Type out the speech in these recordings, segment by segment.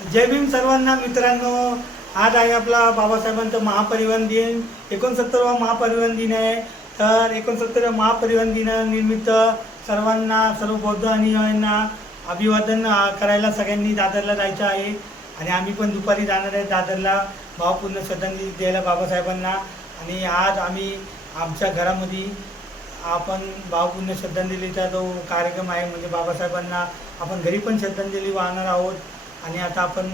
जय भीम सर्वांना मित्रांनो. आज आहे आपला बाबासाहेबांचा महापरिवहन दिन, 69वा महापरिवहन दिन आहे. तर 69व्या महापरिवहन दिनानिमित्त सर्वांना, सर्व बौद्ध अनुयायांना अभिवादन करायला सगळ्यांनी दादरला जायचं आहे. आणि आम्ही पण दुपारी जाणार आहे दादरला भावपूर्ण श्रद्धांजली द्यायला बाबासाहेबांना. आणि आज आम्ही आमच्या घरामध्ये आपण भावपूर्ण श्रद्धांजलीचा जो कार्यक्रम आहे, म्हणजे बाबासाहेबांना आपण घरी पण श्रद्धांजली वाहणार आहोत. आणि आता आपण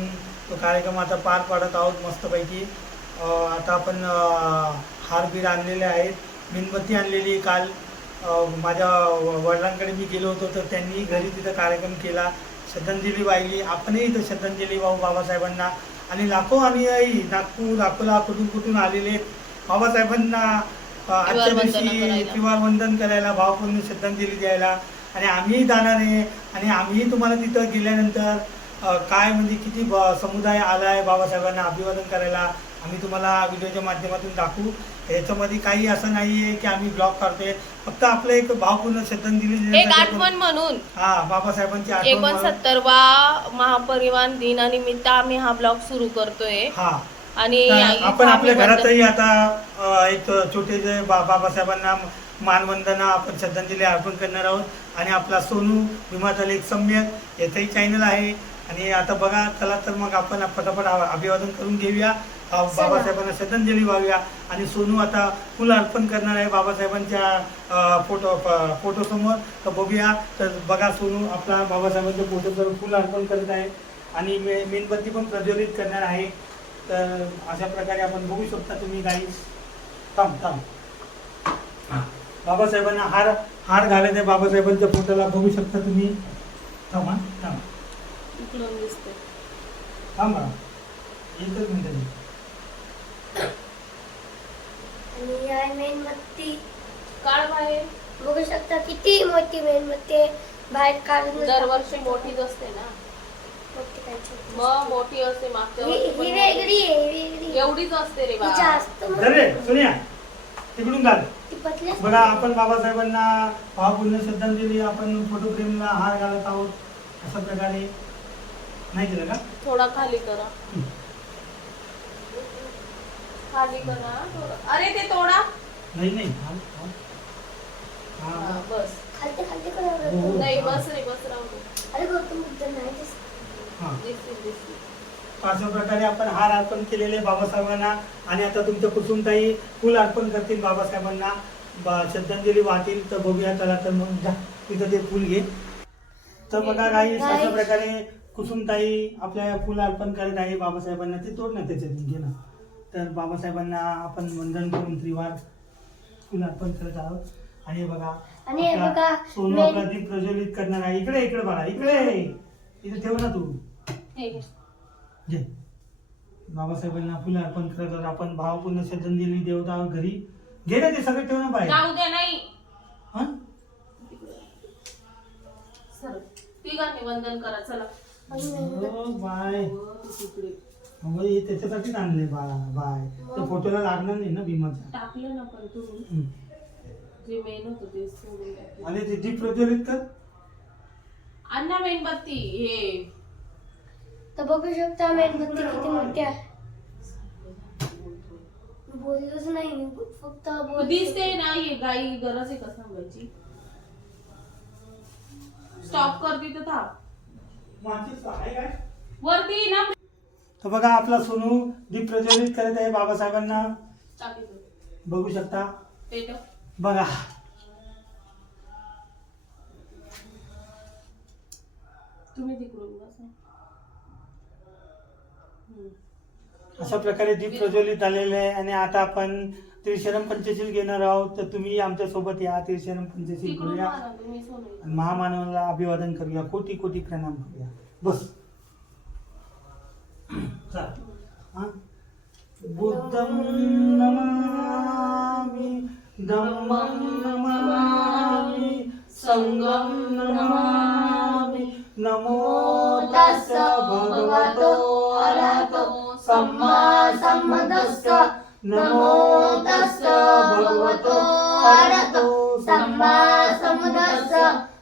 तो कार्यक्रम आता पार पाडत आहोत मस्तपैकी. आता आपण हारबीर आणलेले आहेत, मेणबत्ती आणलेली. काल माझ्या वडिलांकडे मी गेलो होतो, तर त्यांनी घरी तिथं कार्यक्रम केला, श्रद्धांजली वाहिली. आपणही इथं श्रद्धांजली वाहू बाबासाहेबांना. आणि लाखो अनुयायी नागपूर, अकोला, कुठून आलेले बाबासाहेबांना आजच्या दिवशी किंवा वंदन करायला, भावपूर्ण श्रद्धांजली द्यायला. आणि आम्हीही जाणार आहे. आणि आम्हीही तुम्हाला तिथं गेल्यानंतर काय म्हणजे किती समुदाय आला आहे बाबासाहेबांना अभिवादन करायला, आम्ही तुम्हाला व्हिडिओच्या माध्यमातून दाखवू. याच्यामध्ये काही असं नाही आहे की आम्ही ब्लॉग करतोय, फक्त आपलं एक भावपूर्ण श्रद्धांजली, एक आठवण म्हणून. बाबासाहेबांची आठवण. 69वा महापरिवहन दिनानिमित्त आम्ही हा ब्लॉग सुरू करतोय. आणि आपण आपल्या घरातही आता एक छोटेसे बाबासाहेबांना मानवंदना, आपण श्रद्धांजली अर्पण करणार आहोत. आणि आपला सोनू विमातल एक सम्यक याचंही चॅनल आहे. आणि आता बघा, चला तर मग आपण फटाफट अभिवादन करून घेऊया, बाबासाहेबांना श्रद्धांजली वाहूया. आणि सोनू आता फुल अर्पण करणार आहे बाबासाहेबांच्या फोटोसमोर. तर बघूया. तर बघा, सोनू आपला बाबासाहेबांच्या फोटोवर फुल अर्पण करत आहे आणि मेणबत्ती पण प्रज्वलित करणार आहे. तर अशा प्रकारे आपण बघू शकता तुम्ही गाईस. थांब बाबासाहेबांना हार घालायचा आहे बाबासाहेबांच्या फोटोला, बघू शकता तुम्ही. थांबा एकच मिनिट. आणि या मेणबत्ती काळ बाहेर बघू शकता, किती मोठी मेणबत्ती आहे. बाहेर काढून दरवर्षी मोठीच असते ना, मोठी काय छोटी. मग मोठी असते. मागच्या ही वर्षी वेगळी आहे, वेगळी एवढीच असते रे ही बा. जास्त रे सोनिया तिकडून घाल. ती पतली असते. बघा, आपण बाबासाहेबांना भावपूर्ण श्रद्धांजली, आपण फोटो फ्रेमला हार घालत आहोत. अशा प्रकारे नाही केलं का? थोडा खाली करा, खाली करा थोडं. अरे ते तोडा. नाही बस. खालते करा. हो. नाही, बस रे, बस राहू दे. अरे गौतम बुद्ध नाही दिसत. दिसतील. अशा प्रकारे आपण हार अर्पण केलेले बाबासाहेबांना. आणि आता तुमच्या कुसुमताई फुल अर्पण करतील बाबासाहेबांना, श्रद्धांजली वाहतील. तर बघूया, चला तर मग जा तिथं ते फुल घे. तर बघा काही अशा प्रकारे कुसुमताई आपल्या फुल अर्पण करत आहे बाबासाहेबांना. ते तोड ना, त्याच्यातून घे ना. तर बाबासाहेबांना आपण वंदन करून त्रिवार फुल अर्पण करत आहोत. आणि बघा, आणि बघा, सोनू आपला दीप प्रज्वलित करणार आहे. इकडे बघा, इथे ठेव ना तू. जय बाबासाहेबांना फुल अर्पण करत आपण भावपूर्ण श्रद्धांजली देवता घरी घे ना. ते सगळं ठेव ना बाहेर. जाऊ द्या. नाही सर, तिघांनी वंदन करा. चला बाय. त्याच्यासाठीच आणले बाय. त्या फोटोला लागणार नाही ना भीमाचा. टाकलं ना, पण तुम्ही जे मेन होतं ते सोडून द्या. आणि ते दीप प्रज्वलित कर. अण्णा मेणबत्ती हे. तर बघू शकता मेणबत्ती किती मोठी आहे. बोललोच नाही मी, फक्त दिसते ना. हे गाई गरज आहे का सांगायची? स्टॉप करते तर थांब. वरती ना. तर बघा, आपला सोनू दीप प्रज्वलित करत आहे बाबासाहेबांना, बघू शकता. बघा, तुम्ही तिकडून बसा. अशा प्रकारे दीप प्रज्वलित झालेले आहे. आणि आता आपण त्रिशरम पंचशील घेणार आहोत. तर तुम्ही आमच्या सोबत या, त्रिशरम पंचशील करूया, महामानवाला अभिवादन करूया, कोटी कोटी प्रणाम करूया. बस. बुद्धं नमामि, धम्मं नमामि, संघं नमामि. नमो तस्स भगवतो अरहतो सम्मा सम्बुद्धस्स. नमो तस्स भगवतो अरहतो सम्मा सम्बुद्धस्स.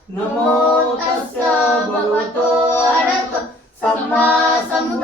नमो तस्स भगवतो अरहतो सम्मा सम्बुद्धस्स.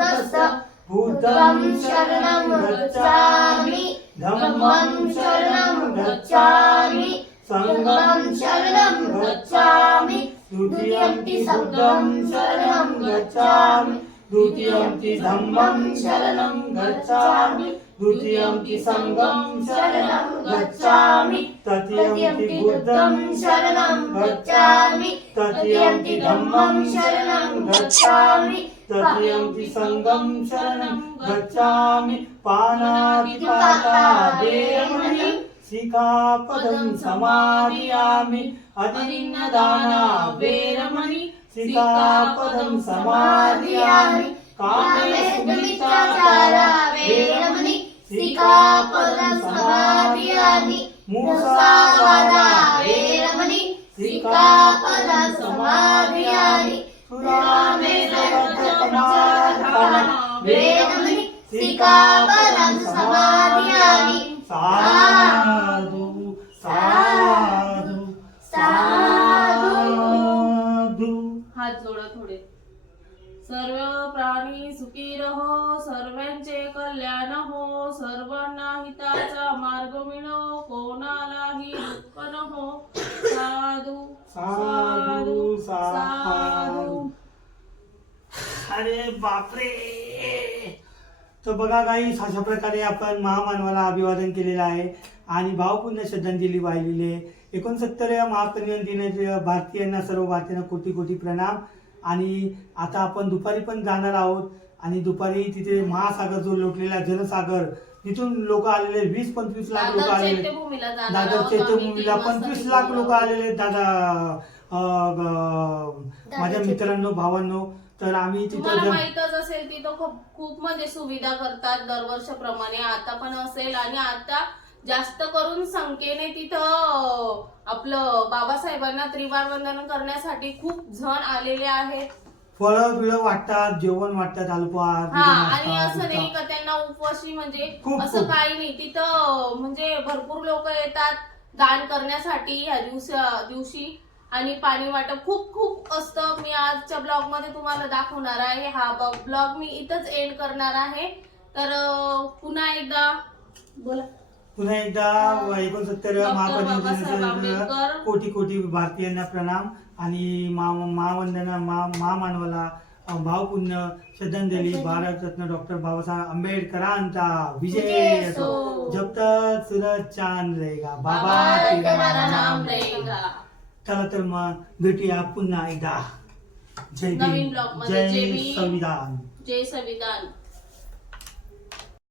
बुद्धं शरणं गच्छामि धम्मं शरणं गच्छामि संघं शरणं गच्छामि द्वितीयंपि बुद्धं शरणं गच्छामि द्वितीयंपि धम्मं शरणं गच्छामि द्वितीयंपि संघं शरणं गच्छामि तृतीयंपि बुद्धं शरणं गच्छामि तृतीयंपि धम्मं शरणं गच्छामि तृतीयंपि संघं शरणं गच्छामि पाणातिपाता वेरमणि सिक्खापदं समादियामि अदिन्नदाना वेरमणि सिक्खापदं समादियामि कामेष्मिच्छाचारा वेरमणि सिक्खापदं समादियामि मुसावादा वेरमणि सिक्खापदं समादियामि वेरमणि सिक्खापदं समादियामि साधु साधु साधु हात जोडा थोडे. सर्व प्राणी सुखी रहो, सर्वांचे कल्याण हो, सर्वांना हिताचा मार्ग मिळो, कोणालाही दुःख न हो. साधू साधू साधू. अरे बापरे. तर बघा काही अशा प्रकारे आपण महामानवाला अभिवादन केलेलं आहे आणि भावपूर्ण श्रद्धांजली वाहिलेली आहे. 69व्या महापरिनिर्वाण दिनाच्या भारतीयांना, सर्व भारतीयांना कोटी कोटी प्रणाम. आणि आता आपण दुपारी पण जाणार आहोत आणि दुपारी तिथे महासागर जो लोटलेला जनसागर, तिथून लोक आलेले 20-25 लाख लोक आलेले. दादर चैत्यभूमीला 25 लाख लोक आलेले दादा. माझ्या मित्रांनो, भावांनो, तर आम्ही तुम्हाला माहितच असेल तिथं खूप म्हणजे सुविधा करतात दरवर्षाप्रमाणे. आता पण असेल आणि आता जास्त करून संख्येने तिथं आपलं बाबासाहेबांना त्रिवार वंदन करण्यासाठी खूप जण आलेले आहेत. फळं बिळं वाटतात, जेवण वाटतात, अल्पहार. आणि असं नाही का त्यांना उपवासी म्हणजे असं काही नाही. तिथं म्हणजे भरपूर लोक येतात दान करण्यासाठी ह्या दिवशी. आणि पाणी वाटप खूप असतं. मी आजच्या ब्लॉग मध्ये तुम्हाला दाखवणार आहे. हा ब्लॉग मी इथंच एंड करणार आहे. तर पुन्हा एकदा बोला. पुन्हा एकदा 69व्या महापरिनिर्वाणाच्या कोटी कोटी भारतीयांना प्रणाम आणि महामानवाला भावपूर्ण श्रद्धांजली. भारतरत्न डॉक्टर बाबासाहेब आंबेडकरांचा विजय असो. जब तक सूरज चांद रहेगा बाबा तेरा नाम रहेगा. चला तर मग भेटूया पुन्हा एकदा. जय नवीन ब्लॉग मध्ये. जय संविधान. जय संविधान.